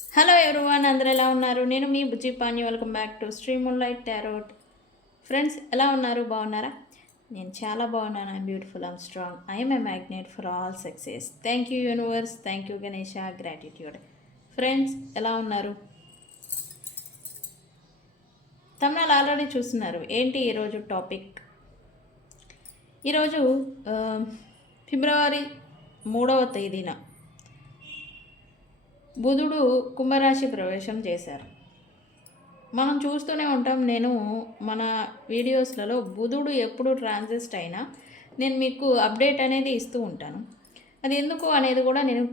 Hello everyone, అందరూ ఎలా ఉన్నారు? నేను మీ Bujji Pani. Welcome back to stream light tarot. Friends, ఎలా ఉన్నారు? బాగున్నారా? నేను చాలా బాగున్నాను. I'm beautiful, I'm strong, I'm a magnet for all success. Thank you universe, thank you Ganesha, gratitude. Friends, ఎలా ఉన్నారు? తమిళనాడు ఆల్రెడీ చూస్తున్నారు. ఏంటి ఈరోజు టాపిక్? ఈరోజు ఫిబ్రవరి 3వ తేదీన బుధుడు కుంభరాశి ప్రవేశం చేశారు. మనం చూస్తూనే ఉంటాం. నేను మన వీడియోస్లలో బుధుడు ఎప్పుడు ట్రాన్సిస్ట్ అయినా నేను మీకు అప్డేట్ అనేది ఇస్తూ ఉంటాను. అది ఎందుకు అనేది కూడా నేను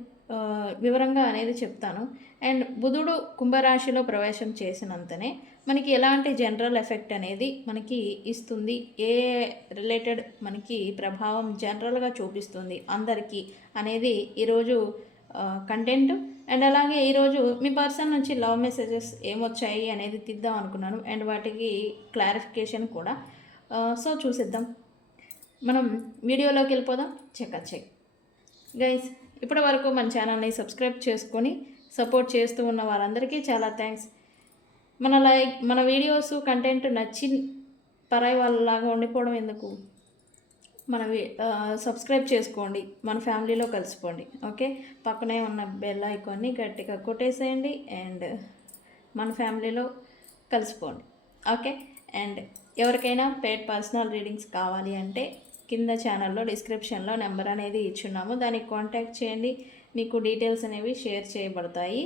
వివరంగా అనేది చెప్తాను. అండ్ బుధుడు కుంభరాశిలో ప్రవేశం చేసినంతనే మనకి ఎలాంటి జనరల్ ఎఫెక్ట్ అనేది మనకి ఇస్తుంది, ఏ రిలేటెడ్ మనకి ప్రభావం జనరల్గా చూపిస్తుంది అందరికీ అనేది ఈరోజు కంటెంట్. అండ్ అలాగే ఈరోజు మీ పర్సన్ నుంచి లవ్ మెసేజెస్ ఏమొచ్చాయి అనేది తీద్దాం అనుకున్నాను, అండ్ వాటికి క్లారిఫికేషన్ కూడా. సో చూసేద్దాం. మనం వీడియోలోకి వెళ్ళిపోదాం. చెక్ గైస్, ఇప్పటి వరకు మన ఛానల్ని సబ్స్క్రైబ్ చేసుకొని సపోర్ట్ చేస్తూ ఉన్న వారందరికీ చాలా థ్యాంక్స్. మన వీడియోస్ కంటెంట్ నచ్చి పరాయి వాళ్ళలాగా ఉండిపోవడం ఎందుకు? సబ్స్క్రైబ్ చేసుకోండి, మన ఫ్యామిలీలో కలిసిపోండి. ఓకే, పక్కనే ఉన్న బెల్ ఐకాన్ని గట్టిగా కొట్టేసేయండి అండ్ మన ఫ్యామిలీలో కలిసిపోండి. ఓకే, అండ్ ఎవరికైనా పెయిడ్ పర్సనల్ రీడింగ్స్ కావాలి అంటే కింద ఛానల్లో డిస్క్రిప్షన్లో నెంబర్ అనేది ఇచ్చున్నాము, దానికి కాంటాక్ట్ చేయండి. మీకు డీటెయిల్స్ అనేవి షేర్ చేయబడతాయి.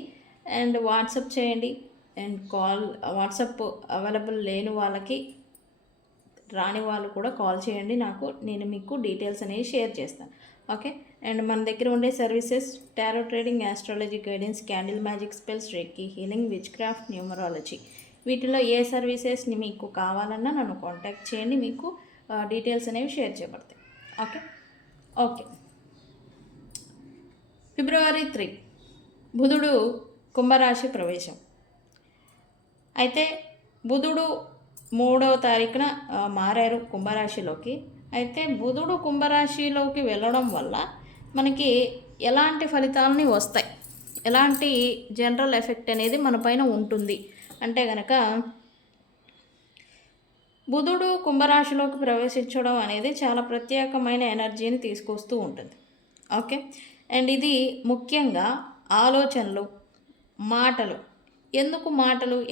అండ్ వాట్సాప్ చేయండి. అండ్ వాట్సాప్ అవైలబుల్ లేని వాళ్ళకి, రాని వాళ్ళు కూడా కాల్ చేయండి నాకు, నేను మీకు డీటెయిల్స్ అనేవి షేర్ చేస్తాను. ఓకే, అండ్ మన దగ్గర ఉండే services tarot trading, astrology guidance, candle magic spells, reiki healing, which craft, numerology. వీటిలో ఏ సర్వీసెస్ని మీకు కావాలన్నా నన్ను కాంటాక్ట్ చేయండి, మీకు డీటెయిల్స్ అనేవి షేర్ చేయబడతాయి. ఓకే ఓకే ఫిబ్రవరి 3 బుధుడు కుంభరాశి ప్రవేశం. అయితే బుధుడు 3వ తారీఖున మారారు కుంభరాశిలోకి. అయితే బుధుడు కుంభరాశిలోకి వెళ్ళడం వల్ల మనకి ఎలాంటి ఫలితాలని వస్తాయి, ఎలాంటి జనరల్ ఎఫెక్ట్ అనేది మన పైన ఉంటుంది అంటే కనుక, బుధుడు కుంభరాశిలోకి ప్రవేశించడం అనేది చాలా ప్రత్యేకమైన ఎనర్జీని తీసుకొస్తూ ఉంటుంది. ఓకే, అండ్ ఇది ముఖ్యంగా ఆలోచనలు, మాటలు.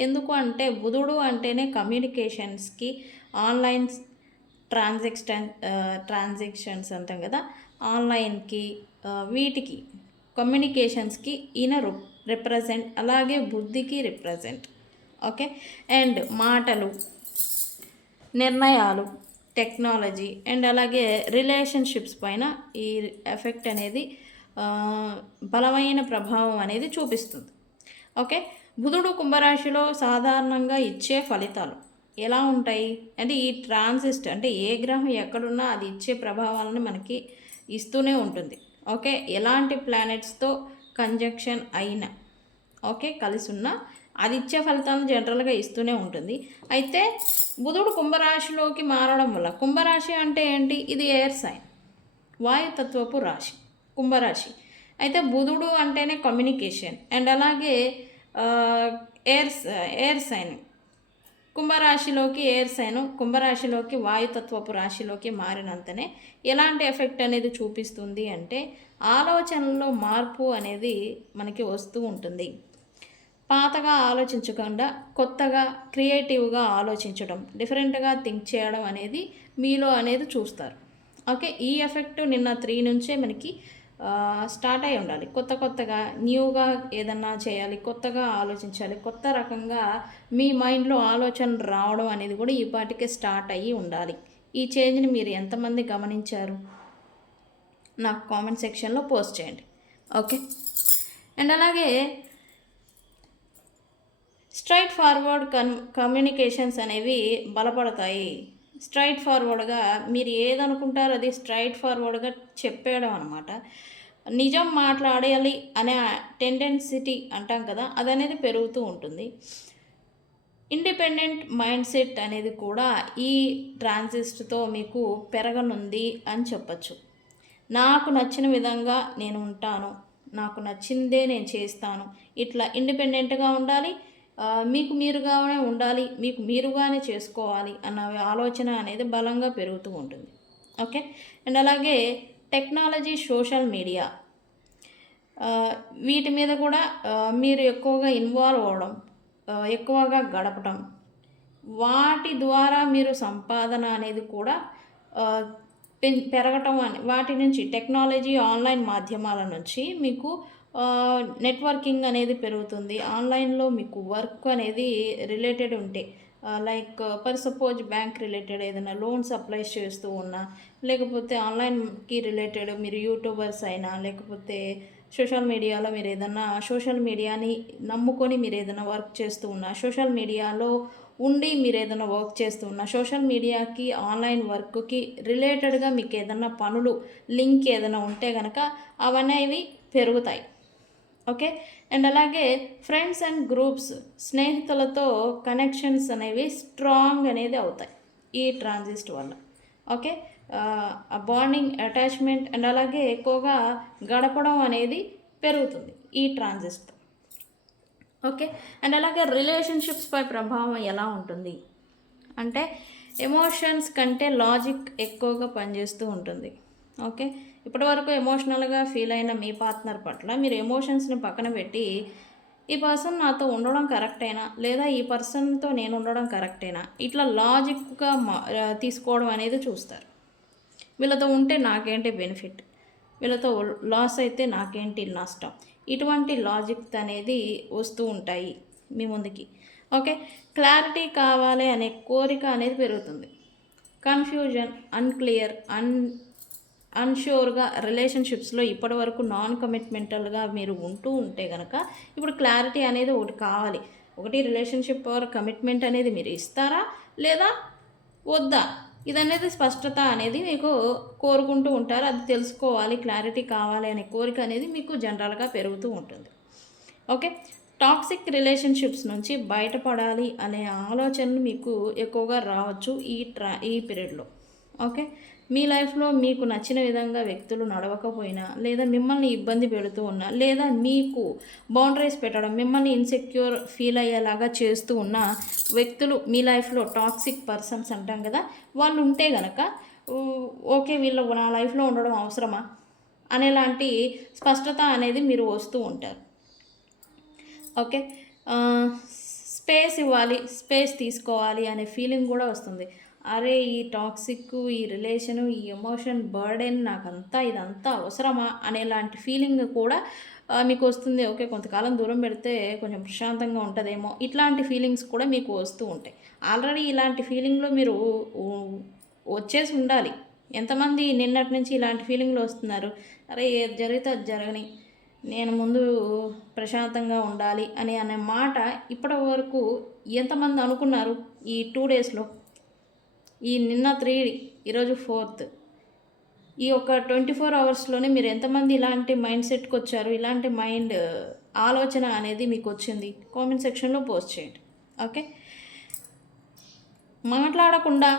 ఎందుకు అంటే బుధుడు అంటేనే కమ్యూనికేషన్స్కి, ఆన్లైన్ ట్రాన్సాక్షన్స్ అంటాం కదా, ఆన్లైన్కి, వీటికి కమ్యూనికేషన్స్కి ఈయన రిప్రజెంట్, అలాగే బుద్ధికి రిప్రజెంట్. ఓకే, అండ్ మాటలు, నిర్ణయాలు, టెక్నాలజీ అండ్ అలాగే రిలేషన్షిప్స్ పైన ఈ ఎఫెక్ట్ అనేది బలమైన ప్రభావం అనేది చూపిస్తుంది. ఓకే, బుధుడు కుంభరాశిలో సాధారణంగా ఇచ్చే ఫలితాలు ఎలా ఉంటాయి అంటే, ఈ ట్రాన్సిస్ట్ అంటే ఏ గ్రహం ఎక్కడున్నా అది ఇచ్చే ప్రభావాలను మనకి ఇస్తూనే ఉంటుంది. ఓకే, ఎలాంటి ప్లానెట్స్తో కంజంక్షన్ అయినా, ఓకే, కలిసి ఉన్న అది ఇచ్చే ఫలితాలను జనరల్గా ఇస్తూనే ఉంటుంది. అయితే బుధుడు కుంభరాశిలోకి మారడం వల్ల, కుంభరాశి అంటే ఏంటి? ఇది ఎయిర్ సైన్, వాయుతత్వపు రాశి కుంభరాశి. అయితే బుధుడు అంటేనే కమ్యూనికేషన్ అండ్ అలాగే ఎయిర్ సైన్. కుంభరాశిలోకి ఎయిర్ సైన్, కుంభరాశిలోకి వాయుతత్వపు రాశిలోకి మారినంతనే ఎలాంటి ఎఫెక్ట్ అనేది చూపిస్తుంది అంటే, ఆలోచనల్లో మార్పు అనేది మనకి వస్తూ ఉంటుంది. పాతగా ఆలోచించకుండా కొత్తగా క్రియేటివ్గా ఆలోచించడం, డిఫరెంట్గా థింక్ చేయడం అనేది మీలో అనేది చూస్తారు. ఓకే, ఈ ఎఫెక్ట్ నిన్న 3 నుంచే మనకి స్టార్ట్ అయి ఉండాలి. కొత్తగా న్యూగా ఏదన్నా చేయాలి, కొత్తగా ఆలోచించాలి, కొత్త రకంగా మీ మైండ్లో ఆలోచన రావడం అనేది కూడా ఈ పాటికే స్టార్ట్ అయ్యి ఉండాలి. ఈ చేంజ్ని మీరు ఎంతమంది గమనించారు? నాకు కామెంట్ సెక్షన్లో పోస్ట్ చేయండి. ఓకే, అండ్ అలాగే స్ట్రైట్ ఫార్వర్డ్ కమ్యూనికేషన్స్ అనేవి బలపడతాయి. స్ట్రైట్ ఫార్వర్డ్గా మీరు ఏదనుకుంటారో అది స్ట్రైట్ ఫార్వర్డ్గా చెప్పేయడం అనమాట. నిజం మాట్లాడాలి అనే టెండెన్సిటీ అంటాం కదా, అదనేది పెరుగుతూ ఉంటుంది. ఇండిపెండెంట్ మైండ్ సెట్ అనేది కూడా ఈ ట్రాన్సిస్ట్తో మీకు పెరగనుంది అని చెప్పచ్చు. నాకు నచ్చిన విధంగా నేను ఉంటాను, నాకు నచ్చిందే నేను చేస్తాను, ఇట్లా ఇండిపెండెంట్గా ఉండాలి, మీకు మీరుగానే ఉండాలి, మీకు మీరుగానే చేసుకోవాలి అన్న ఆలోచన అనేది బలంగా పెరుగుతూ ఉంటుంది. ఓకే. అండ్ అలాగే టెక్నాలజీ, సోషల్ మీడియా వీటి మీద కూడా మీరు ఎక్కువగా ఇన్వాల్వ్ అవ్వడం, ఎక్కువగా గడపడం, వాటి ద్వారా మీరు సంపాదన అనేది కూడా పెరగటం అని వాటి నుంచి టెక్నాలజీ, ఆన్లైన్ మాధ్యమాల నుంచి మీకు నెట్వర్కింగ్ అనేది పెరుగుతుంది. ఆన్లైన్లో మీకు వర్క్ అనేది రిలేటెడ్ ఉంటే, like for suppose bank related ఏదైనా లోన్స్ అప్లై చేస్తూ ఉన్నా, లేకపోతే ఆన్లైన్కి రిలేటెడ్ మీరు యూట్యూబర్స్ అయినా, లేకపోతే సోషల్ మీడియాలో మీరు ఏదన్నా సోషల్ మీడియాని నమ్ముకొని మీరు ఏదైనా వర్క్ చేస్తూ ఉన్నా, సోషల్ మీడియాలో ఉండి మీరు ఏదైనా వర్క్ చేస్తూ ఉన్నా, సోషల్ మీడియాకి ఆన్లైన్ వర్క్కి రిలేటెడ్గా మీకు ఏదైనా పనులు లింక్ ఏదైనా ఉంటే కనుక అవనేవి పెరుగుతాయి. ఓకే. అండ్ అలాగే ఫ్రెండ్స్ అండ్ గ్రూప్స్, స్నేహితులతో కనెక్షన్స్ అనేవి స్ట్రాంగ్ అనేది అవుతాయి ఈ ట్రాన్సిస్ట్ వల్ల. ఓకే. బాండింగ్, అటాచ్మెంట్ అండ్ అలాగే ఎక్కువగా గడపడం అనేది పెరుగుతుంది ఈ ట్రాన్సిస్ట్తో. ఓకే. అండ్ అలాగే రిలేషన్షిప్స్పై ప్రభావం ఎలా ఉంటుంది అంటే, ఎమోషన్స్ కంటే లాజిక్ ఎక్కువగా పనిచేస్తూ ఉంటుంది. ఓకే. ఇప్పటివరకు ఎమోషనల్గా ఫీల్ అయిన మీ పార్ట్నర్ పట్ల మీరు ఎమోషన్స్ని పక్కన పెట్టి, ఈ పర్సన్ నాతో ఉండడం కరెక్టేనా, లేదా ఈ పర్సన్తో నేను ఉండడం కరెక్టేనా, ఇట్లా లాజిక్గా తీసుకోవడం అనేది చూస్తారు. వీళ్ళతో ఉంటే నాకేంటి బెనిఫిట్, వీళ్ళతో లాస్ అయితే నాకేంటి నష్టం, ఇటువంటి లాజిక్ అనేది వస్తూ ఉంటాయి మీ ముందుకి. ఓకే. క్లారిటీ కావాలి అనే కోరిక అనేది పెరుగుతుంది. కన్ఫ్యూజన్, అన్క్లియర్, అన్ష్యూర్గా రిలేషన్షిప్స్లో ఇప్పటి వరకు నాన్ కమిట్మెంటల్గా మీరు ఉంటూ ఉంటే కనుక ఇప్పుడు క్లారిటీ అనేది ఒకటి కావాలి. ఒకటి రిలేషన్షిప్ ఆర్ కమిట్మెంట్ అనేది మీరు ఇస్తారా లేదా వద్దా, ఇదనేది స్పష్టత అనేది మీకు కోరుకుంటూ ఉంటారు. అది తెలుసుకోవాలి, క్లారిటీ కావాలి అనే కోరిక అనేది మీకు జనరల్గా పెరుగుతూ ఉంటుంది. ఓకే. టాక్సిక్ రిలేషన్షిప్స్ నుంచి బయటపడాలి అనే ఆలోచనలు మీకు ఎక్కువగా రావచ్చు ఈ పీరియడ్లో. ఓకే. మీ లైఫ్లో మీకు నచ్చిన విధంగా వ్యక్తులు నడవకపోయినా, లేదా మిమ్మల్ని ఇబ్బంది పెడుతూ ఉన్నా, లేదా మీకు బౌండరీస్ పెట్టడం, మిమ్మల్ని ఇన్సెక్యూర్ ఫీల్ అయ్యేలాగా చేస్తూ ఉన్న వ్యక్తులు మీ లైఫ్లో టాక్సిక్ పర్సన్స్ అంటాం కదా, వాళ్ళు ఉంటే గనక ఓకే వీళ్ళు నా లైఫ్లో ఉండడం అవసరమా అనేలాంటి స్పష్టత అనేది మీరు వస్తూ ఉంటారు. ఓకే. స్పేస్ ఇవ్వాలి, స్పేస్ తీసుకోవాలి అనే ఫీలింగ్ కూడా వస్తుంది. అరే ఈ టాక్సిక్, ఈ రిలేషను, ఈ ఎమోషన్ బర్డెన్ నాకంతా ఇదంతా అవసరమా అనేలాంటి ఫీలింగ్ కూడా మీకు వస్తుంది. ఓకే, కొంతకాలం దూరం పెడితే కొంచెం ప్రశాంతంగా ఉంటుందేమో, ఇట్లాంటి ఫీలింగ్స్ కూడా మీకు వస్తూ ఉంటాయి. ఆల్రెడీ ఇలాంటి ఫీలింగ్లో మీరు వచ్చేసి ఉండాలి. ఎంతమంది నిన్నటి నుంచి ఇలాంటి ఫీలింగ్లు వస్తున్నారు, అరే ఏది జరిగితే అది జరగని, నేను ముందు ప్రశాంతంగా ఉండాలి అనే మాట ఇప్పటి వరకు ఎంతమంది అనుకున్నారు ఈ 2 డేస్లో? ఈ నిన్న 3, ఈరోజు 4th, ఈ ఒక 24 అవర్స్లోనే మీరు ఎంతమంది ఇలాంటి మైండ్ సెట్కి వచ్చారు, ఇలాంటి మైండ్ ఆలోచన అనేది మీకు వచ్చింది? కామెంట్ సెక్షన్లో పోస్ట్ చేయండి. ఓకే. మాట్లాడకుండా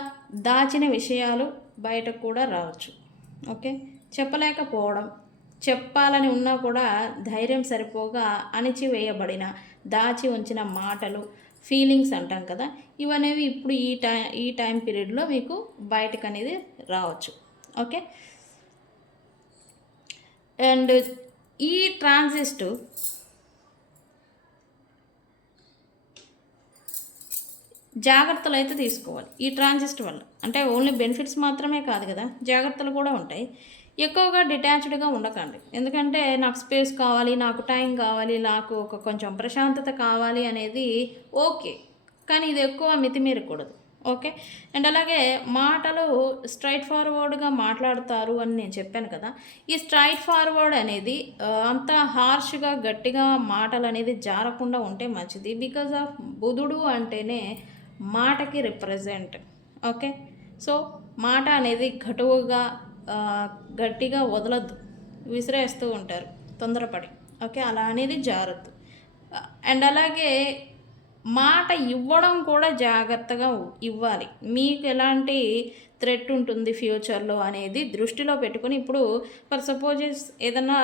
దాచిన విషయాలు బయటకు కూడా రావచ్చు. ఓకే. చెప్పలేకపోవడం, చెప్పాలని ఉన్నా కూడా ధైర్యం సరిపోగా అణిచివేయబడిన, దాచి ఉంచిన మాటలు, ఫీలింగ్స్ అంటాం కదా, ఇవనేవి ఇప్పుడు ఈ టైం పీరియడ్లో మీకు బయటకు అనేది రావచ్చు. ఓకే. అండ్ ఈ ట్రాన్సిస్ట్ జాగ్రత్తలు అయితే తీసుకోవాలి. ఈ ట్రాన్సిస్ట్ వల్ల అంటే ఓన్లీ బెనిఫిట్స్ మాత్రమే కాదు కదా, జాగ్రత్తలు కూడా ఉంటాయి. ఎక్కువగా డిటాచ్డ్గా ఉండకండి. ఎందుకంటే నాకు స్పేస్ కావాలి, నాకు టైం కావాలి, నాకు కొంచెం ప్రశాంతత కావాలి అనేది ఓకే, కానీ ఇది ఎక్కువ మితిమీరకూడదు. ఓకే. అండ్ అలాగే మాటలు స్ట్రైట్ ఫార్వర్డ్గా మాట్లాడతారు అని నేను చెప్పాను కదా, ఈ స్ట్రైట్ ఫార్వర్డ్ అనేది అంత హార్ష్గా గట్టిగా మాటలు అనేది జారకుండా ఉంటే మంచిది. బికాజ్ ఆఫ్ బుధుడు అంటేనే మాటకి రిప్రజెంట్. ఓకే. సో మాట అనేది ఘటువుగా గట్టిగా వదలద్దు, విసిరేస్తూ ఉంటారు తొందరపడి. ఓకే. అలా అనేది జారద్దు. అండ్ అలాగే మాట ఇవ్వడం కూడా జాగ్రత్తగా ఇవ్వాలి. మీకు ఎలాంటి థ్రెట్ ఉంటుంది ఫ్యూచర్‌లో అనేది దృష్టిలో పెట్టుకొని ఇప్పుడు ఫర్ సపోజెస్ ఏదన్నా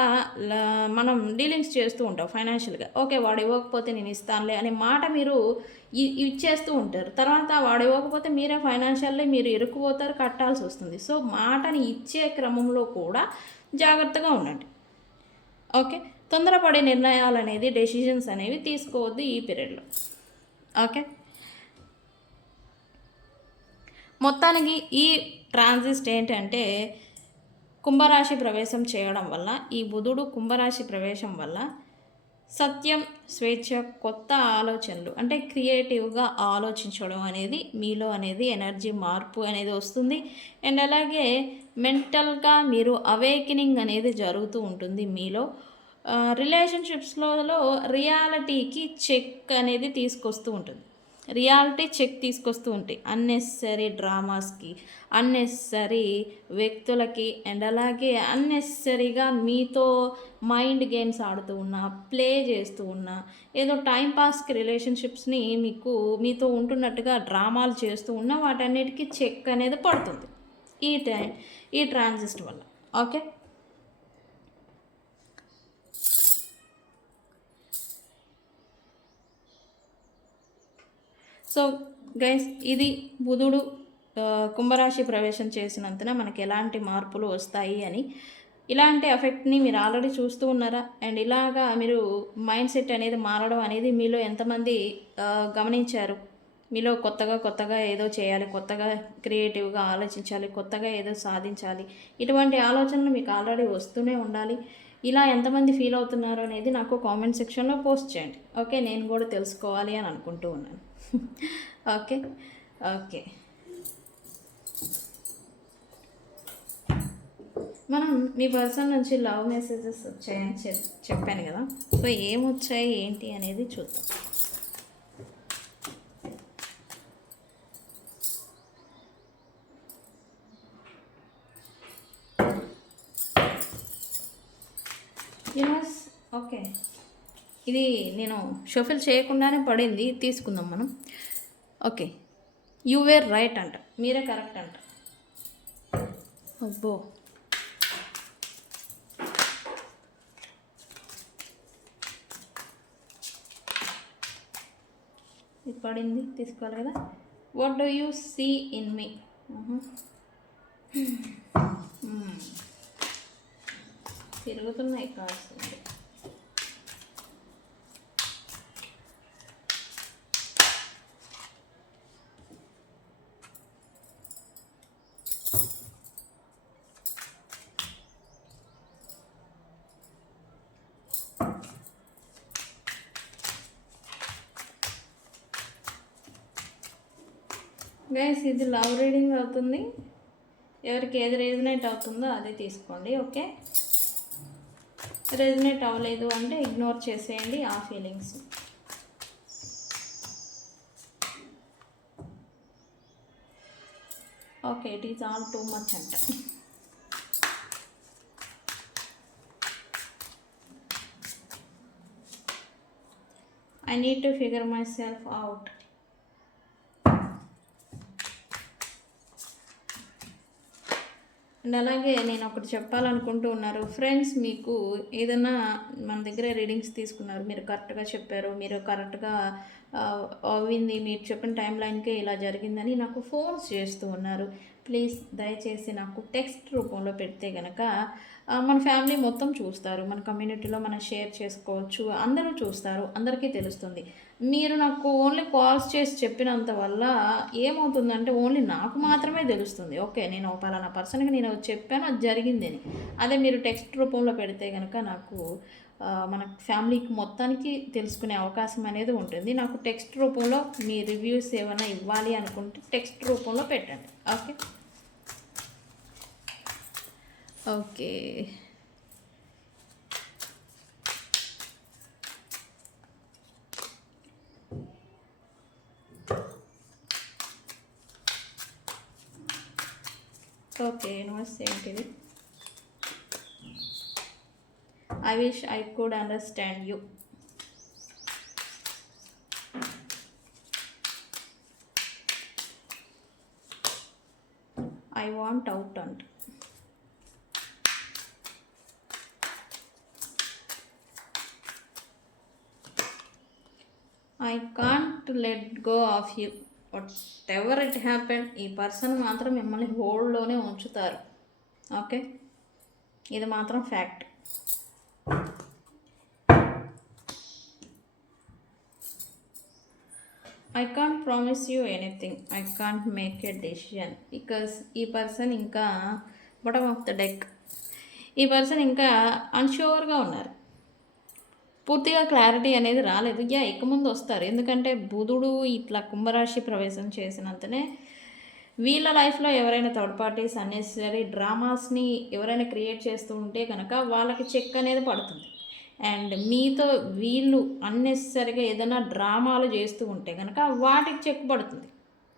మనం డీలింగ్స్ చేస్తూ ఉంటాం ఫైనాన్షియల్‌గా. ఓకే. వాడు ఇవ్వకపోతే నేను ఇస్తానులే అనే మాట మీరు ఇచ్చేస్తూ ఉంటారు. తర్వాత వాడు ఇవ్వకపోతే మీరే ఫైనాన్షియల్లీ మీరు ఇరుక్కుపోతారు, కట్టాల్సొస్తుంది. సో, మాటని ఇచ్చే క్రమంలో కూడా జాగ్రత్తగా ఉండండి. ఓకే. తొందరపడే నిర్ణయాలనేది డెసిషన్స్ అనేవి తీసుకోవద్దు ఈ పీరియడ్‌లో. ఓకే. మొత్తానికి ఈ ట్రాన్సిస్ట్ ఏంటంటే కుంభరాశి ప్రవేశం చేయడం వల్ల, ఈ బుధుడు కుంభరాశి ప్రవేశం వల్ల సత్యం, స్వేచ్ఛ, కొత్త ఆలోచనలు అంటే క్రియేటివ్గా ఆలోచించడం అనేది మీలో అనేది ఎనర్జీ మార్పు అనేది వస్తుంది. అండ్ అలాగే మెంటల్గా మీరు అవేకెనింగ్ అనేది జరుగుతూ ఉంటుంది మీలో. రిలేషన్షిప్స్లో రియాలిటీకి చెక్ అనేది తీసుకొస్తూ ఉంటుంది. రియాలిటీ చెక్ తీసుకొస్తూ ఉంటాయి అన్నెసరీ డ్రామాస్కి, అన్నెసరీ వ్యక్తులకి. అండ్ అలాగే అన్నెసరీగా మీతో మైండ్ గేమ్స్ ఆడుతూ ఉన్నా, ప్లే చేస్తూ ఉన్నా, ఏదో టైంపాస్కి రిలేషన్షిప్స్ని మీతో ఉంటున్నట్టుగా డ్రామాలు చేస్తూ ఉన్నా వాటన్నిటికీ చెక్ అనేది పడుతుంది ఈ ట్రాన్సిస్ట్ వల్ల. ఓకే. సో గైస్, ఇది బుధుడు కుంభరాశి ప్రవేశం చేసినందున మనకి ఎలాంటి మార్పులు వస్తాయి అని. ఇలాంటి ఎఫెక్ట్ని మీరు ఆల్రెడీ చూస్తూ ఉన్నారా? అండ్ ఇలాగా మీరు మైండ్ సెట్ అనేది మారడం అనేది మీలో ఎంతమంది గమనించారు? మీలో కొత్తగా ఏదో చేయాలి, కొత్తగా క్రియేటివ్గా ఆలోచించాలి, కొత్తగా ఏదో సాధించాలి, ఇటువంటి ఆలోచనలు మీకు ఆల్రెడీ వస్తూనే ఉండాలి. ఇలా ఎంతమంది ఫీల్ అవుతున్నారు అనేది నాకు కామెంట్ సెక్షన్లో పోస్ట్ చేయండి. ఓకే. నేను కూడా తెలుసుకోవాలి అని అనుకుంటూ ఉన్నాను. ఓకే. మనం మీ పర్సన్ నుంచి లవ్ మెసేజెస్ వచ్చాయని చెప్పాను కదా. సో ఏమొచ్చాయి ఏంటి అనేది చూద్దాం. యూనివర్స్. ఓకే. ఇది నేను షఫిల్ చేయకుండానే పడింది, తీసుకుందాం మనం. ఓకే. యు వేర్ రైట్ అంట, మీరే కరెక్ట్ అంట. అబ్బో, ఇది పడింది, తీసుకోవాలి కదా. What do you see in me? తిరుగుతున్నాయి కార్డ్స్. గైస్, ఇది లవ్ రీడింగ్ అవుతుంది. ఎవరికి ఏది రెజనేట్ అవుతుందో అదే తీసుకోండి. ఓకే. రెజనేట్ అవ్వలేదు అంటే ఇగ్నోర్ చేసేయండి ఆ feelings. Okay. It is all too much అంట. I need to figure myself out. And అలాగే నేను ఒకటి చెప్పాలనుకుంటూ ఉన్నారు ఫ్రెండ్స్. మీకు ఏదైనా మన దగ్గర రీడింగ్స్ తీసుకున్నారు, మీరు కరెక్ట్గా చెప్పారు, మీరు కరెక్ట్గా అయింది, మీరు చెప్పిన టైం లైన్కే ఇలా జరిగిందని నాకు ఫోన్స్ చేస్తూ ఉన్నారు. ప్లీజ్ దయచేసి నాకు టెక్స్ట్ రూపంలో పెడితే కనుక మన ఫ్యామిలీ మొత్తం చూస్తారు, మన కమ్యూనిటీలో మనం షేర్ చేసుకోవచ్చు, అందరూ చూస్తారు, అందరికీ తెలుస్తుంది. మీరు నాకు ఓన్లీ కాల్స్ చేసి చెప్పినంత వల్ల ఏమవుతుందంటే ఓన్లీ నాకు మాత్రమే తెలుస్తుంది. ఓకే, నేను పలానా పర్సన్కి నేను చెప్పాను, అది జరిగిందని. అదే మీరు టెక్స్ట్ రూపంలో పెడితే కనుక నాకు మన ఫ్యామిలీకి మొత్తానికి తెలుసుకునే అవకాశం అనేది ఉంటుంది. నాకు టెక్స్ట్ రూపంలో మీ రివ్యూస్ ఏమైనా ఇవ్వాలి అనుకుంటే టెక్స్ట్ రూపంలో పెట్టండి. ఓకే. ఓకే. ఓకే. యూనివర్స్ ఏంటిది? I wish I could understand you. I want out అంట. I can't let go of you. Whatever it happen, ఈ పర్సన్ మాత్రం మిమ్మల్ని హోల్డ్లోనే ఉంచుతారు. ఓకే, ఇది మాత్రం fact. I can't promise you anything, I can't make a decision because ఈ person ఇంకా బాటమ్ ఆఫ్ ద డెక్, ఈ పర్సన్ ఇంకా అన్ష్యూర్గా ఉన్నారు. పూర్తిగా క్లారిటీ అనేది రాలేదు. ఇక ముందు వస్తారు. ఎందుకంటే బుధుడు ఇట్లా కుంభరాశి ప్రవేశం చేసినంతనే వీళ్ళ లైఫ్లో ఎవరైనా థర్డ్ పార్టీస్ అన్నెసరీ డ్రామాస్ని ఎవరైనా క్రియేట్ చేస్తూ ఉంటే కనుక వాళ్ళకి చెక్ అనేది పడుతుంది. అండ్ మీతో వీళ్ళు అన్నెసరీగా ఏదైనా డ్రామాలు చేస్తూ ఉంటే కనుక వాటికి చెక్ పడుతుంది.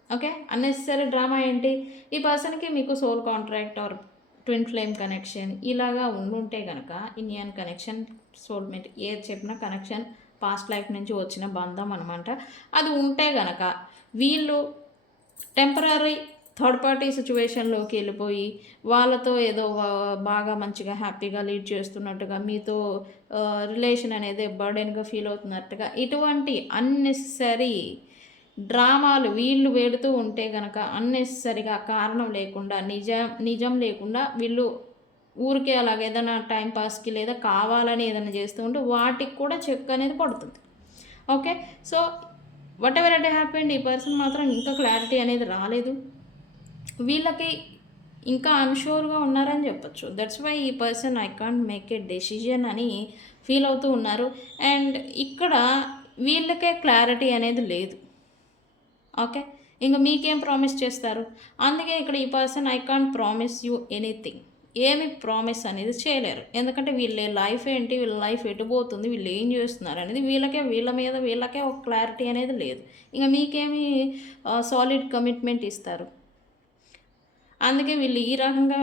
ఓకే, అన్నెసరీ డ్రామా ఏంటి, ఈ పర్సన్కి మీకు soul contract or twin flame connection ఇలాగా ఉండుంటే కనుక, ఇండియన్ కనెక్షన్, సోల్మేట్ ఏది చెప్పినా కనెక్షన్, పాస్ట్ లైఫ్ నుంచి వచ్చిన బంధం అనమాట. అది ఉంటే కనుక వీళ్ళు టెంపరీ థర్డ్ పార్టీ సిచ్యువేషన్లోకి వెళ్ళిపోయి వాళ్ళతో ఏదో బాగా మంచిగా హ్యాపీగా లీడ్ చేస్తున్నట్టుగా, మీతో రిలేషన్ అనేది బర్డెన్గా ఫీల్ అవుతున్నట్టుగా, ఇటువంటి అన్నెసరీ డ్రామాలు వీళ్ళు వేడుతూ ఉంటే కనుక, అన్నెసరిగా కారణం లేకుండా, నిజం లేకుండా వీళ్ళు ఊరికే అలాగ ఏదైనా టైంపాస్కి లేదా కావాలని ఏదైనా చేస్తూ ఉంటే వాటికి కూడా చెక్ అనేది పడుతుంది. Okay, so what ever it happened, ఈ పర్సన్ మాత్రం ఇంకా క్లారిటీ అనేది రాలేదు. వీళ్ళకి ఇంకా అన్షూర్గా ఉన్నారని చెప్పొచ్చు. దట్స్ వై ఈ person I can't make a decision అని ఫీల్ అవుతూ ఉన్నారు. అండ్ ఇక్కడ వీళ్ళకే క్లారిటీ అనేది లేదు. ఓకే, ఇంకా మీకేం ప్రామిస్ చేస్తారు? అందుకే ఇక్కడ ఈ person I can't promise you anything, ఏమి ప్రామిస్ అనేది చేయలేరు. ఎందుకంటే వీళ్ళ లైఫ్ ఏంటి, వీళ్ళ లైఫ్ ఎటుపోతుంది, వీళ్ళు ఏం చేస్తున్నారు అనేది వీళ్ళకే ఒక క్లారిటీ అనేది లేదు. ఇంకా మీకేమి సాలిడ్ కమిట్మెంట్ ఇస్తారు? అందుకే వీళ్ళు ఈ రకంగా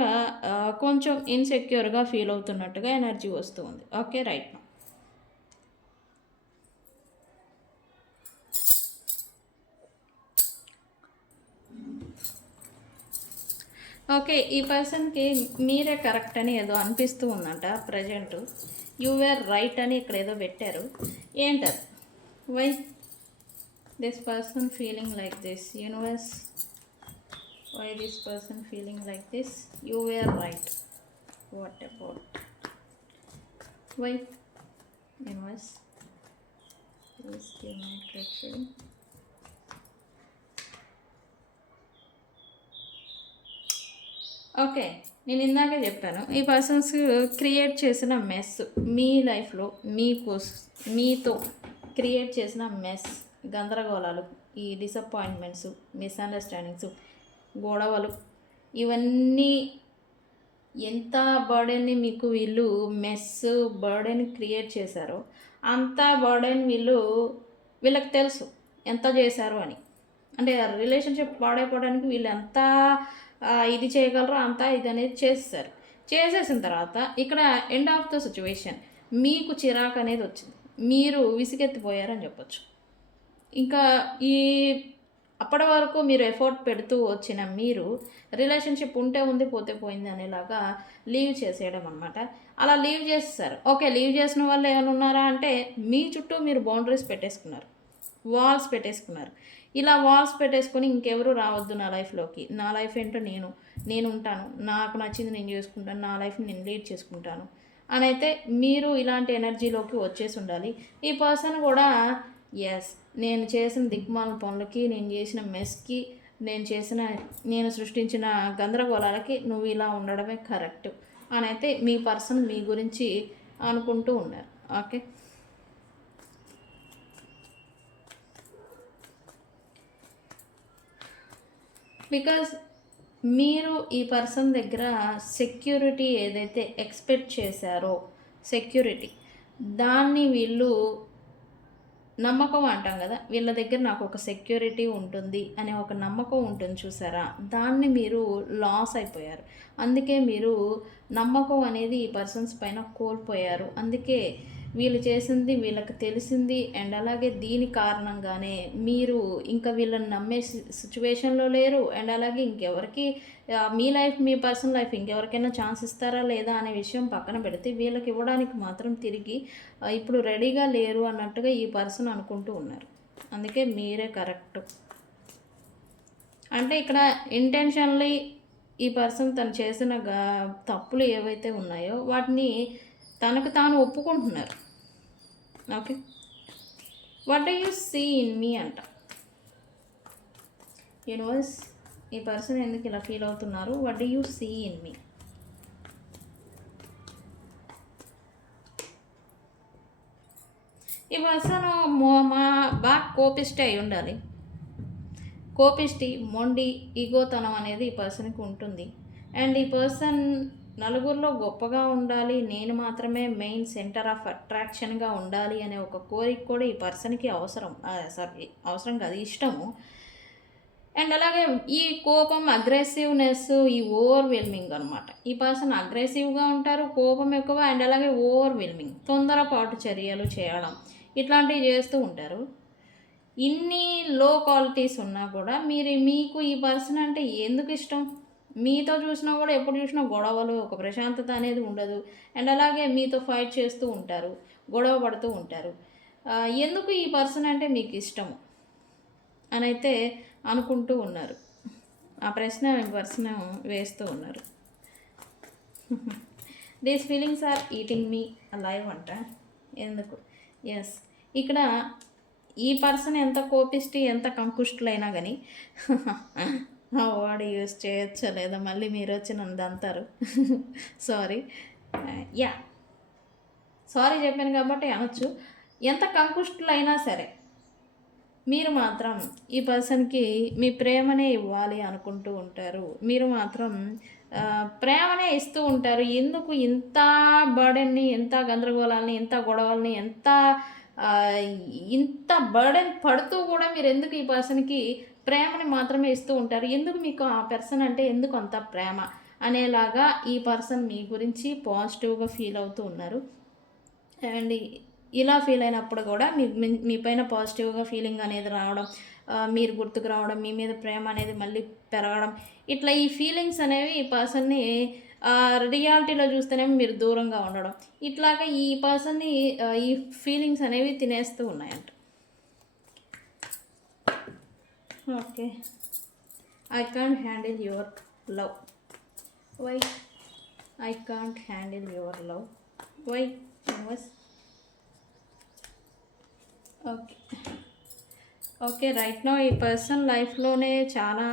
కొంచెం ఇన్సెక్యూర్గా ఫీల్ అవుతున్నట్టుగా ఎనర్జీ వస్తుంది. Okay, right. ఓకే, ఈ పర్సన్కి మీరే కరెక్ట్ అని ఏదో అనిపిస్తూ ఉందంట ప్రజెంట్. యు వేర్ రైట్ అని ఇక్కడ ఏదో పెట్టారు. ఏంటది? Why this person feeling like this? Universe, why this person feeling like this? You were right. What about? Why? Universe, please give me correction. Okay, నేను ఇందాకే చెప్పాను, ఈ పర్సన్స్ క్రియేట్ చేసిన మెస్ మీ లైఫ్లో మీతో క్రియేట్ చేసిన మెస్, గందరగోళాలు, ఈ డిసప్పాయింట్మెంట్స్, మిస్అండర్స్టాండింగ్స్, గొడవలు, ఇవన్నీ ఎంత బర్డెన్ని మీకు వీళ్ళు మెస్ బర్డెన్ క్రియేట్ చేశారో అంత బర్డెన్ వీళ్ళకి తెలుసు ఎంత చేశారు అని. అంటే రిలేషన్షిప్ పాడైపోవడానికి వీళ్ళు ఎంత ఇది చేయగలరో అంతా ఇది అనేది చేసేసిన తర్వాత ఇక్కడ ఎండ్ ఆఫ్ ద సిచ్యువేషన్ మీకు చిరాకు అనేది వచ్చింది, మీరు విసిగెత్తిపోయారని చెప్పొచ్చు. ఇంకా అప్పటి వరకు మీరు ఎఫర్ట్ పెడుతూ వచ్చిన మీరు రిలేషన్షిప్ ఉంటే ఉంది పోతే పోయింది అనేలాగా లీవ్ చేసేయడం అనమాట. అలా లీవ్ చేస్తారు. ఓకే, లీవ్ చేసిన వాళ్ళు ఏమైనా ఉన్నారా అంటే మీ చుట్టూ మీరు బౌండరీస్ పెట్టేసుకున్నారు, వాల్స్ పెట్టేసుకున్నారు. ఇలా వాల్స్ పెట్టేసుకొని ఇంకెవరు రావద్దు నా లైఫ్లోకి, నా లైఫ్ ఏంటో నేను ఉంటాను, నాకు నచ్చింది నేను చేసుకుంటాను, నా లైఫ్ని నేను లీడ్ చేసుకుంటాను అని అయితే మీరు ఇలాంటి ఎనర్జీలోకి వచ్చేసి ఉండాలి. ఈ పర్సన్ కూడా ఎస్, నేను చేసిన దిగ్మాల పనులకి, నేను చేసిన మెస్కి, నేను సృష్టించిన గందరగోళాలకి నువ్వు ఇలా ఉండడమే కరెక్ట్ అని అయితే మీ పర్సన్ మీ గురించి అనుకుంటూ ఉన్నారు. ఓకే, బికాజ్ మీరు ఈ పర్సన్ దగ్గర సెక్యూరిటీ ఏదైతే ఎక్స్పెక్ట్ చేశారో, సెక్యూరిటీ, దాన్ని వీళ్ళు నమ్మకం అంటాం కదా, వీళ్ళ దగ్గర నాకు ఒక సెక్యూరిటీ ఉంటుంది అనే ఒక నమ్మకం ఉంటుంది చూసారా, దాన్ని మీరు లాస్ అయిపోయారు. అందుకే మీరు నమ్మకం అనేది ఈ పర్సన్స్ పైన కోల్పోయారు. అందుకే వీళ్ళు చేసింది వీళ్ళకి తెలిసింది. అండ్ అలాగే దీని కారణంగానే మీరు ఇంకా వీళ్ళని నమ్మే సిచ్యువేషన్లో లేరు. అండ్ అలాగే ఇంకెవరికి మీ లైఫ్, మీ పర్సనల్ లైఫ్ ఇంకెవరికైనా ఛాన్స్ ఇస్తారా లేదా అనే విషయం పక్కన పెడితే, వీళ్ళకి ఇవ్వడానికి మాత్రం తిరిగి ఇప్పుడు రెడీగా లేరు అన్నట్టుగా ఈ పర్సన్ అనుకుంటూ ఉన్నారు. అందుకే మీరే కరెక్ట్. అంటే ఇక్కడ ఇంటెన్షన్లీ ఈ పర్సన్ తను చేసిన తప్పులు ఏవైతే ఉన్నాయో వాటిని తనకు తాను ఒప్పుకుంటున్నారు. Okay, what do you see in me అంట. యూనివర్స్, ఈ పర్సన్ ఎందుకు ఇలా ఫీల్ అవుతున్నారు? What do you see in me? ఈ పర్సన్ బాగా కోపిష్టి అయి ఉండాలి. కోపిష్టి, మొండి, ఈగోతనం అనేది ఈ పర్సన్కి ఉంటుంది. అండ్ ఈ పర్సన్ నలుగురిలో గొప్పగా ఉండాలి, నేను మాత్రమే మెయిన్ సెంటర్ ఆఫ్ అట్రాక్షన్గా ఉండాలి అనే ఒక కోరిక కూడా ఈ పర్సన్కి అవసరం కాదు, ఇష్టము. అండ్ అలాగే ఈ కోపం, అగ్రెసివ్నెస్, ఈ ఓవర్వెల్మింగ్ అనమాట. ఈ పర్సన్ అగ్రెసివ్గా ఉంటారు, కోపం ఎక్కువ. అండ్ అలాగే ఓవర్వెల్మింగ్, తొందరపాటు చర్యలు చేయడం, ఇట్లాంటివి చేస్తూ ఉంటారు. ఇన్ని లో క్వాలిటీస్ ఉన్నా కూడా మీకు ఈ పర్సన్ అంటే ఎందుకు ఇష్టం? మీతో చూసినా కూడా ఎప్పుడు చూసినా గొడవలు, ఒక ప్రశాంతత అనేది ఉండదు. అండ్ అలాగే మీతో ఫైట్ చేస్తూ ఉంటారు, గొడవ పడుతూ ఉంటారు. ఎందుకు ఈ పర్సన్ అంటే మీకు ఇష్టము అని అయితే అనుకుంటూ ఉన్నారు. ఆ ప్రశ్న ఈ పర్సన్ వేస్తూ ఉన్నారు. These feelings are eating me alive అంట. ఎందుకు? ఎస్, ఇక్కడ ఈ పర్సన్ ఎంత కోపిష్టి, ఎంత కంకుష్టులైనా కానీ ఆ వర్డ్ యూజ్ చేయొచ్చో లేదా మళ్ళీ మీరు వచ్చి నన్ను అంటారు. సారీ, సారీ చెప్పాను కాబట్టి అనొచ్చు. ఎంత కంకుష్టులైనా సరే మీరు మాత్రం ఈ పర్సన్కి మీ ప్రేమనే ఇవ్వాలి అనుకుంటూ ఉంటారు. మీరు మాత్రం ప్రేమనే ఇస్తూ ఉంటారు. ఎందుకు ఇంత బర్డెన్ని, ఎంత గందరగోళాలని, ఎంత గొడవల్ని, ఇంత బర్డెన్ పడుతూ కూడా మీరు ఎందుకు ఈ పర్సన్కి ప్రేమని మాత్రమే ఇస్తూ ఉంటారు? ఎందుకు మీకు ఆ పర్సన్ అంటే ఎందుకు అంత ప్రేమ అనేలాగా ఈ పర్సన్ మీ గురించి పాజిటివ్గా ఫీల్ అవుతూ ఉన్నారు. అండ్ ఇలా ఫీల్ అయినప్పుడు కూడా మీ పైన పాజిటివ్గా ఫీలింగ్ అనేది రావడం, మీరు గుర్తుకు రావడం, మీ మీద ప్రేమ అనేది మళ్ళీ పెరగడం, ఇట్లా ఈ ఫీలింగ్స్ అనేవి ఈ పర్సన్ని రియాలిటీలో చూస్తేనేమో మీరు దూరంగా ఉండడం, ఇట్లాగా ఈ పర్సన్ని ఈ ఫీలింగ్స్ అనేవి తినేస్తూ ఉన్నాయంట. Okay, I can't handle your love. Why I can't handle your love? Why? Okay, right now ఈ పర్సన్ లైఫ్లోనే చాలా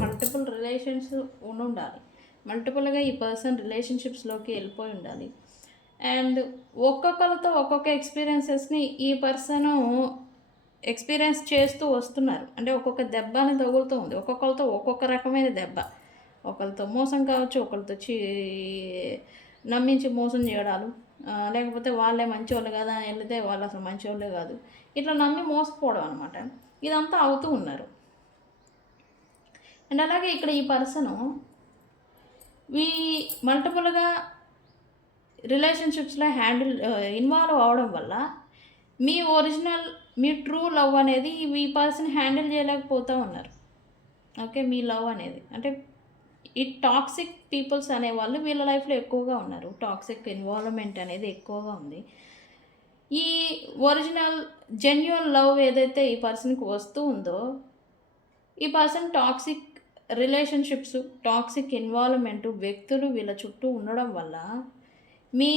మల్టిపుల్ రిలేషన్స్ ఉండాలి. మల్టిపుల్గా ఈ పర్సన్ రిలేషన్షిప్స్లోకి వెళ్ళిపోయి ఉండాలి. అండ్ ఒక్కొక్కరితో ఒక్కొక్క ఎక్స్పీరియన్సెస్ని ఈ పర్సను ఎక్స్పీరియన్స్ చేస్తూ వస్తున్నారు. అంటే ఒక్కొక్క దెబ్బ అని తగులుతూ ఉంది. ఒక్కొక్కరితో ఒక్కొక్క రకమైన దెబ్బ. ఒకరితో మోసం కావచ్చు, ఒకరితో నమ్మించి మోసం చేయడాలు, లేకపోతే వాళ్ళే మంచివాళ్ళు కదా అని వెళితే వాళ్ళు అసలు మంచివాళ్ళే కాదు, ఇట్లా నమ్మి మోసపోవడం అనమాట. ఇదంతా అవుతూ ఉన్నారు. అండ్ అలాగే ఇక్కడ ఈ పర్సను మల్టిపుల్గా రిలేషన్షిప్స్లో ఇన్వాల్వ్ అవడం వల్ల మీ ఒరిజినల్, మీ ట్రూ లవ్ అనేది ఈ పర్సన్ హ్యాండిల్ చేయలేకపోతూ ఉన్నారు. ఓకే, మీ లవ్ అనేది అంటే ఈ టాక్సిక్ పీపుల్స్ అనేవాళ్ళు వీళ్ళ లైఫ్లో ఎక్కువగా ఉన్నారు. టాక్సిక్ ఇన్వాల్వ్మెంట్ అనేది ఎక్కువగా ఉంది. ఈ ఒరిజినల్ జెన్యున్ లవ్ ఏదైతే ఈ పర్సన్కి వస్తూ ఉందో, ఈ person toxic relationships, toxic involvement, వ్యక్తులు వీళ్ళ చుట్టూ ఉండడం వల్ల మీ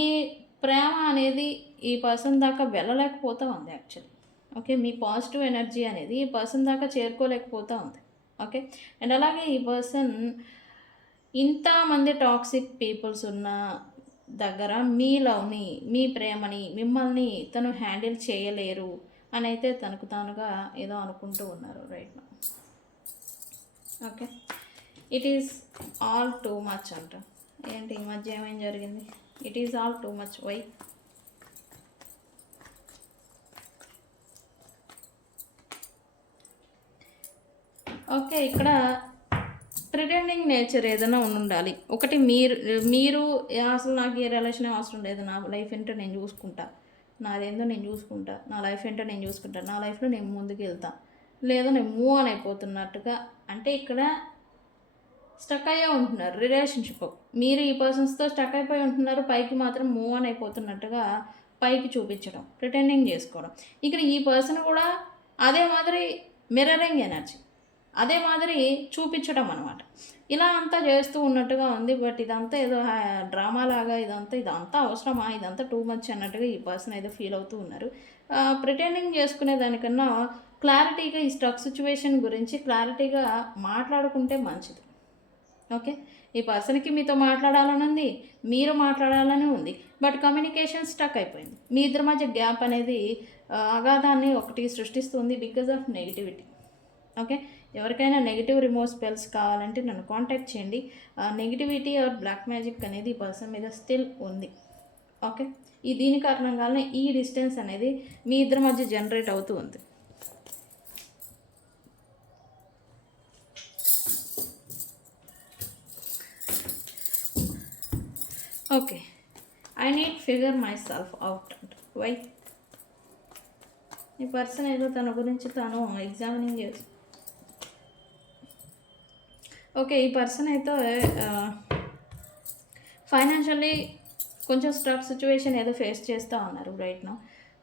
ప్రేమ అనేది ఈ పర్సన్ దాకా వెళ్ళలేకపోతూ ఉంది యాక్చువల్లీ. ఓకే, మీ పాజిటివ్ ఎనర్జీ అనేది ఈ పర్సన్ దాకా చేరుకోలేకపోతూ ఉంది. ఓకే, అండ్ అలాగే ఈ పర్సన్ ఇంతమంది టాక్సిక్ పీపుల్స్ ఉన్న దగ్గర మీ లవ్ని, మీ ప్రేమని, మిమ్మల్ని తను హ్యాండిల్ చేయలేరు అని అయితే తనకు తానుగా ఏదో అనుకుంటూ ఉన్నారు right now. Okay, it is all too much అంట. ఏంటి ఈ మధ్య ఏమేం జరిగింది? It is all too much. Why? Okay, ఇక్కడ ప్రిటెండింగ్ నేచర్ ఏదైనా ఉండాలి. ఒకటి మీరు అసలు నాకు ఏ రిలేషన్ అవసరం లేదు, నా లైఫ్ ఏంటో నేను చూసుకుంటా, నాదేందో నేను చూసుకుంటా, నా లైఫ్ ఏంటో నేను చూసుకుంటా, నా లైఫ్లో నేను ముందుకు వెళ్తా, లేదా నేను మూవ్ ఆన్ అయిపోతున్నట్టుగా, అంటే ఇక్కడ స్టక్ అయ్యే ఉంటున్నారు రిలేషన్షిప్. మీరు ఈ పర్సన్స్తో స్టక్ అయిపోయి ఉంటున్నారు, పైకి మాత్రం మూవ్ ఆన్ అయిపోతున్నట్టుగా పైకి చూపించడం, ప్రిటెండింగ్ చేసుకోవడం. ఇక్కడ ఈ పర్సన్ కూడా అదే మాదిరి మిర్రరింగ్ ఎనర్జీ, అదే మాదిరి చూపించడం అనమాట. ఇలా అంతా చేస్తూ ఉన్నట్టుగా ఉంది. బట్ ఇదంతా ఏదో డ్రామా లాగా, ఇదంతా అవసరమా, ఇదంతా టూ మచ్ అన్నట్టుగా ఈ పర్సన్ ఏదో ఫీల్ అవుతూ ఉన్నారు. ప్రిటెండింగ్ చేసుకునే దానికన్నా క్లారిటీగా ఈ స్టక్ సిచ్యువేషన్ గురించి క్లారిటీగా మాట్లాడుకుంటే మంచిది. ఓకే, ఈ పర్సన్కి మీతో మాట్లాడాలని ఉంది, మీరు మాట్లాడాలని ఉంది, బట్ కమ్యూనికేషన్ స్టక్ అయిపోయింది. మీ ఇద్దరి మధ్య గ్యాప్ అనేది అగాధాన్ని ఒకటి సృష్టిస్తుంది బికాజ్ ఆఫ్ నెగిటివిటీ. ఓకే, ఎవరికైనా నెగిటివ్ రిమూవ్ స్పెల్స్ కావాలంటే నన్ను కాంటాక్ట్ చేయండి. నెగిటివిటీ ఆర్ బ్లాక్ మ్యాజిక్ అనేది ఈ పర్సన్ మీద స్టిల్ ఉంది. ఓకే, దీని కారణంగానే ఈ డిస్టెన్స్ అనేది మీ ఇద్దరి మధ్య జనరేట్ అవుతూ ఉంది. Okay, I need figure myself out. Why? ఈ పర్సన్ ఏదో తన గురించి తాను ఎగ్జామినింగ్ చేసి, ఓకే, ఈ పర్సన్ అయితే ఫైనాన్షియల్లీ కొంచెం స్ట్రక్ సిచ్యువేషన్ ఏదో ఫేస్ చేస్తూ ఉన్నారు రైట్ నౌ.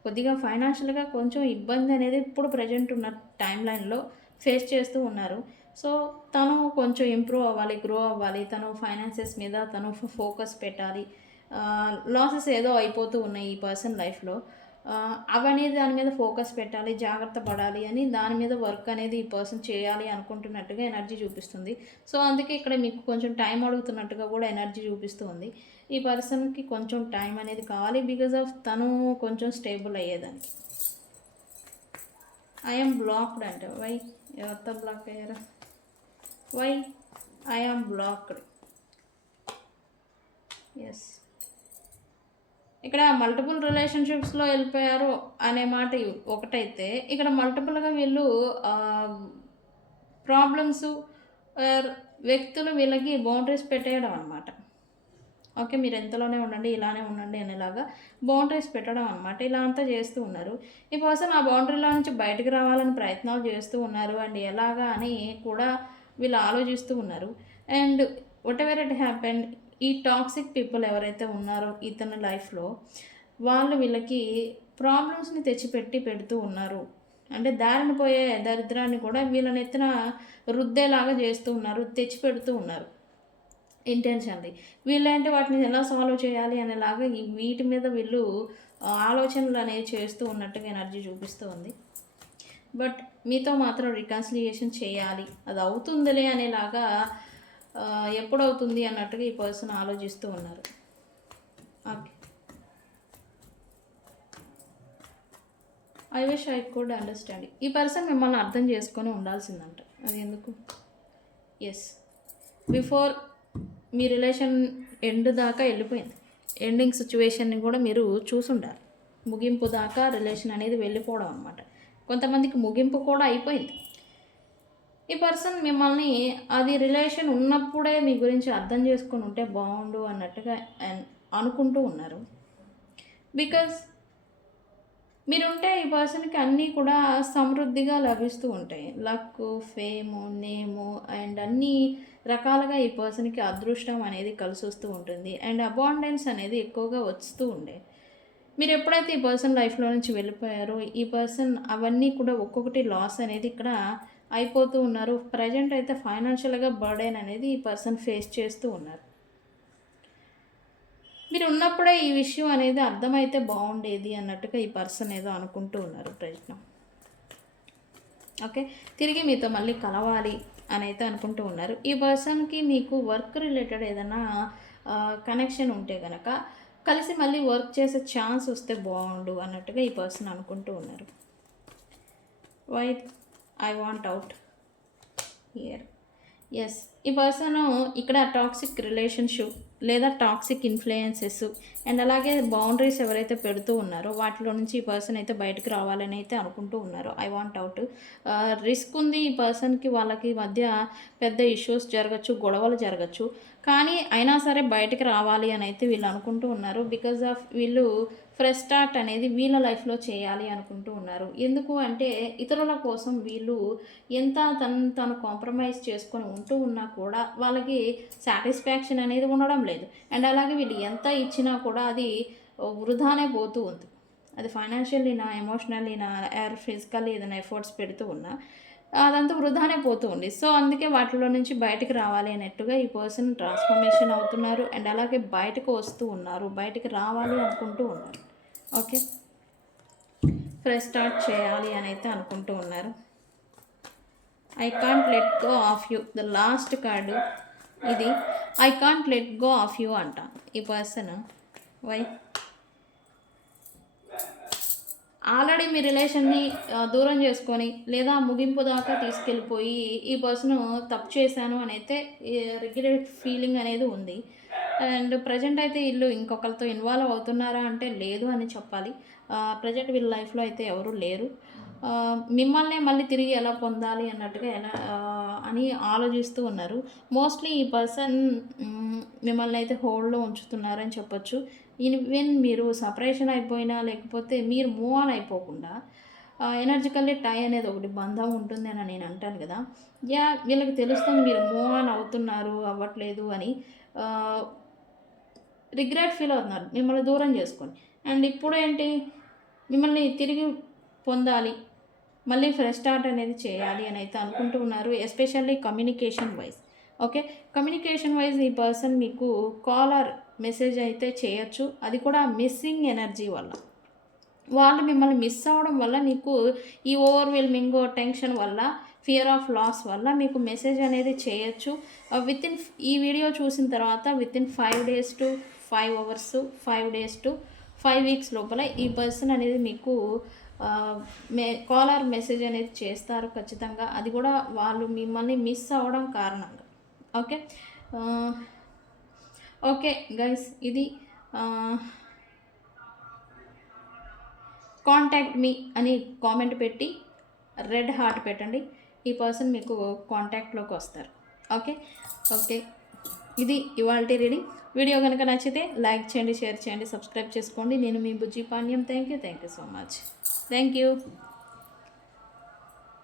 కొద్దిగా ఫైనాన్షియల్గా కొంచెం ఇబ్బంది అనేది ఇప్పుడు ప్రజెంట్ ఉన్న టైం లైన్లో ఫేస్ చేస్తూ ఉన్నారు. సో తను కొంచెం ఇంప్రూవ్ అవ్వాలి, గ్రో అవ్వాలి, తను ఫైనాన్సెస్ మీద తను ఫోకస్ పెట్టాలి. లాసెస్ ఏదో అయిపోతూ ఉన్నాయి ఈ పర్సన్ లైఫ్లో, అవన్నీ దాని మీద ఫోకస్ పెట్టాలి, జాగ్రత్త పడాలి అని దాని మీద వర్క్ అనేది ఈ పర్సన్ చేయాలి అనుకుంటున్నట్టుగా ఎనర్జీ చూపిస్తుంది. సో అందుకే ఇక్కడ మీకు కొంచెం టైం అడుగుతున్నట్టుగా కూడా ఎనర్జీ చూపిస్తుంది. ఈ పర్సన్కి కొంచెం టైం అనేది కావాలి బికాజ్ ఆఫ్ తను కొంచెం స్టేబుల్ అయ్యేదానికి. ఐఎమ్ బ్లాక్డ్ అంటే వై? ఎవరితో బ్లాక్ అయ్యారా? Why I'm blocked? ఎస్, ఇక్కడ మల్టిపుల్ రిలేషన్షిప్స్లో వెళ్ళిపోయారు అనే మాట ఒకటైతే, ఇక్కడ మల్టిపుల్గా వీళ్ళు ప్రాబ్లమ్స్ వ్యక్తులు వీళ్ళకి బౌండరీస్ పెట్టేయడం అనమాట. ఓకే, మీరు ఎంతలోనే ఉండండి, ఇలానే ఉండండి అనేలాగా బౌండరీస్ పెట్టడం అనమాట. ఇలా అంతా చేస్తూ ఉన్నారు. ఈ పర్సన్ ఆ బౌండరీలో నుంచి బయటకు రావాలని ప్రయత్నాలు చేస్తూ ఉన్నారు. అండ్ ఎలాగా అని కూడా వీళ్ళు ఆలోచిస్తూ ఉన్నారు. And what ever it happened, ఈ టాక్సిక్ పీపుల్ ఎవరైతే ఉన్నారో ఇతని లైఫ్లో, వాళ్ళు వీళ్ళకి ప్రాబ్లమ్స్ని తెచ్చిపెట్టి పెడుతూ ఉన్నారు. అంటే దారిని పోయే దరిద్రాన్ని కూడా వీళ్ళని ఎత్తున రుద్దేలాగా చేస్తూ ఉన్నారు, తెచ్చి పెడుతూ ఉన్నారు ఇంటెన్షన్లీ. వీళ్ళేంటి వాటిని ఎలా సాల్వ్ చేయాలి అనేలాగా వీటి మీద వీళ్ళు ఆలోచనలు అనేవి చేస్తూ ఉన్నట్టుగా ఎనర్జీ చూపిస్తూ ఉంది. బట్ మీతో మాత్రం రికన్సిలియేషన్ చేయాలి, అది అవుతుందిలే అనేలాగా ఎప్పుడవుతుంది అన్నట్టుగా ఈ పర్సన్ ఆలోచిస్తూ ఉన్నారు. Okay, I wish I could understand. ఈ పర్సన్ మిమ్మల్ని అర్థం చేసుకొని ఉండాల్సిందంట. అది ఎందుకు? ఎస్, బిఫోర్ మీ రిలేషన్ ఎండ్ దాకా వెళ్ళిపోయింది. ఎండింగ్ సిచ్యువేషన్ని కూడా మీరు చూసుండాలి. ముగింపు దాకా రిలేషన్ అనేది వెళ్ళిపోవడం అనమాట. కొంతమందికి ముగింపు కూడా అయిపోయింది. ఈ పర్సన్ మిమ్మల్ని అది రిలేషన్ ఉన్నప్పుడే మీ గురించి అర్థం చేసుకొని ఉంటే బాగుండు అన్నట్టుగా అనుకుంటూ ఉన్నారు. బికాజ్ మీరుంటే ఈ పర్సన్కి అన్నీ కూడా సమృద్ధిగా లభిస్తూ ఉంటాయి. లక్, ఫేము, నేము అండ్ అన్నీ రకాలుగా ఈ పర్సన్కి అదృష్టం అనేది కలిసి వస్తూ ఉంటుంది. అండ్ అబాండెన్స్ అనేది ఎక్కువగా వస్తూ ఉండే. మీరు ఎప్పుడైతే ఈ పర్సన్ లైఫ్లో నుంచి వెళ్ళిపోయారో ఈ పర్సన్ అవన్నీ కూడా ఒక్కొక్కటి లాస్ అనేది ఇక్కడ అయిపోతూ ఉన్నారు. ప్రజెంట్ అయితే ఫైనాన్షియల్గా బర్డెన్ అనేది ఈ పర్సన్ ఫేస్ చేస్తూ ఉన్నారు. మీరు ఉన్నప్పుడే ఈ విషయం అనేది అర్థమైతే బాగుండేది అన్నట్టుగా ఈ పర్సన్ ఏదో అనుకుంటూ ఉన్నారు ప్రయత్నం. ఓకే, తిరిగి మీతో మళ్ళీ కలవాలి అని అయితే అనుకుంటూ ఉన్నారు. ఈ పర్సన్కి మీకు వర్క్ రిలేటెడ్ ఏదైనా కనెక్షన్ ఉంటే కనుక కలిసి మళ్ళీ వర్క్ చేసే ఛాన్స్ వస్తే బాగుండు అన్నట్టుగా ఈ పర్సన్ అనుకుంటూ ఉన్నారు. Why I want out here? Yes, ఈ పర్సన్ ఇక్కడ టాక్సిక్ రిలేషన్షిప్ లేదా టాక్సిక్ ఇన్ఫ్లుయెన్సెస్ అండ్ అలాగే బౌండరీస్ ఎవరైతే పెడుతూ ఉన్నారో వాటిలో నుంచి ఈ పర్సన్ అయితే బయటకు రావాలని అయితే అనుకుంటూ ఉన్నారు. I want out. రిస్క్ ఉంది ఈ పర్సన్కి, వాళ్ళకి మధ్య పెద్ద ఇష్యూస్ జరగచ్చు, గొడవలు జరగచ్చు. కానీ అయినా సరే బయటికి రావాలి అని అయితే వీళ్ళు అనుకుంటూ ఉన్నారు. బికాజ్ ఆఫ్ వీళ్ళు ఫ్రెష్ స్టార్ట్ అనేది వీళ్ళ లైఫ్లో చేయాలి అనుకుంటూ ఉన్నారు. ఎందుకు అంటే ఇతరుల కోసం వీళ్ళు ఎంత తను కాంప్రమైజ్ చేసుకొని ఉంటూ ఉన్నా కూడా వాళ్ళకి సాటిస్ఫాక్షన్ అనేది ఉండడం లేదు. అండ్ అలాగే వీళ్ళు ఎంత ఇచ్చినా కూడా అది వృధానే పోతూ ఉంది. అది ఫైనాన్షియల్లీనా, ఎమోషనల్లీనా, ఆర్ ఫిజికల్లీ ఏదైనా ఎఫర్ట్స్ పెడుతూ ఉన్నా అదంతా వృధానే పోతూ ఉంది. సో అందుకే వాటిలో నుంచి బయటికి రావాలి అన్నట్టుగా ఈ పర్సన్ ట్రాన్స్ఫర్మేషన్ అవుతున్నారు. అండ్ అలాగే బయటకు వస్తూ ఉన్నారు, బయటికి రావాలి అనుకుంటూ ఉన్నారు. ఓకే, ఫ్రెష్ స్టార్ట్ చేయాలి అని అయితే అనుకుంటూ ఉన్నారు. I can't let go of you, the last card ఇది. I can't let go of you అంట ఈ పర్సన్. వై? ఆల్రెడీ మీ రిలేషన్ని దూరం చేసుకొని లేదా ముగింపు దాకా తీసుకెళ్ళిపోయి ఈ పర్సన్ తప్పు చేశాను అని అయితే రిగ్రెట్ ఫీలింగ్ అనేది ఉంది. అండ్ ప్రజెంట్ అయితే వీళ్ళు ఇంకొకరితో ఇన్వాల్వ్ అవుతున్నారా అంటే లేదు అని చెప్పాలి. ప్రజెంట్ వీళ్ళ లైఫ్లో అయితే ఎవరు లేరు. మిమ్మల్నే మళ్ళీ తిరిగి ఎలా పొందాలి అన్నట్టుగా ఎలా అని ఆలోచిస్తూ ఉన్నారు. మోస్ట్లీ ఈ పర్సన్ మిమ్మల్ని అయితే హోల్డ్లో ఉంచుతున్నారని చెప్పొచ్చు. ఈవెన్ మీరు సపరేషన్ అయిపోయినా లేకపోతే మీరు మూవ్ ఆన్ అయిపోకుండా ఎనర్జికల్లీ టై అనేది ఒకటి బంధం ఉంటుంది అని నేను అంటాను కదా. వీళ్ళకి తెలుస్తుంది మీరు మూవ్ ఆన్ అవుతున్నారు, అవ్వట్లేదు అని. రిగ్రెట్ ఫీల్ అవుతున్నారు మిమ్మల్ని దూరం చేసుకొని. అండ్ ఇప్పుడు ఏంటి, మిమ్మల్ని తిరిగి పొందాలి, మళ్ళీ ఫ్రెష్ స్టార్ట్ అనేది చేయాలి అని అయితే అనుకుంటూ ఉన్నారు. Especially communication wise. Okay, communication wise ఈ పర్సన్ మీకు కాల్ ఆర్ మెసేజ్ అయితే చేయొచ్చు. అది కూడా మిస్సింగ్ ఎనర్జీ వల్ల, వాళ్ళు మిమ్మల్ని మిస్ అవ్వడం వల్ల మీకు ఈ ఓవర్వెల్మింగ్ టెన్షన్ వల్ల, ఫియర్ ఆఫ్ లాస్ వల్ల మీకు మెసేజ్ అనేది చేయొచ్చు. ఈ వీడియో చూసిన తర్వాత within 5 days to 5 hours, 5 days to 5 weeks లోపల ఈ పర్సన్ అనేది మీకు కాల్ ఆర్ మెసేజ్ అనేది చేస్తారు ఖచ్చితంగా. అది కూడా వాళ్ళు మిమ్మల్ని మిస్ అవ్వడం కారణంగా. ఓకే, ఓకే గైస్, ఇది కాంటాక్ట్ మీ అని కామెంట్ పెట్టి రెడ్ హార్ట్ పెట్టండి. ఈ పర్సన్ మీకు కాంటాక్ట్లోకి వస్తారు. ఓకే ఓకే, ఇది ఇవాల్టి రీడింగ్. వీడియో కనుక నచ్చితే లైక్ చేయండి, షేర్ చేయండి, సబ్స్క్రైబ్ చేసుకోండి. నేను మీ Bujji Panyam. Thank you so much. Thank you.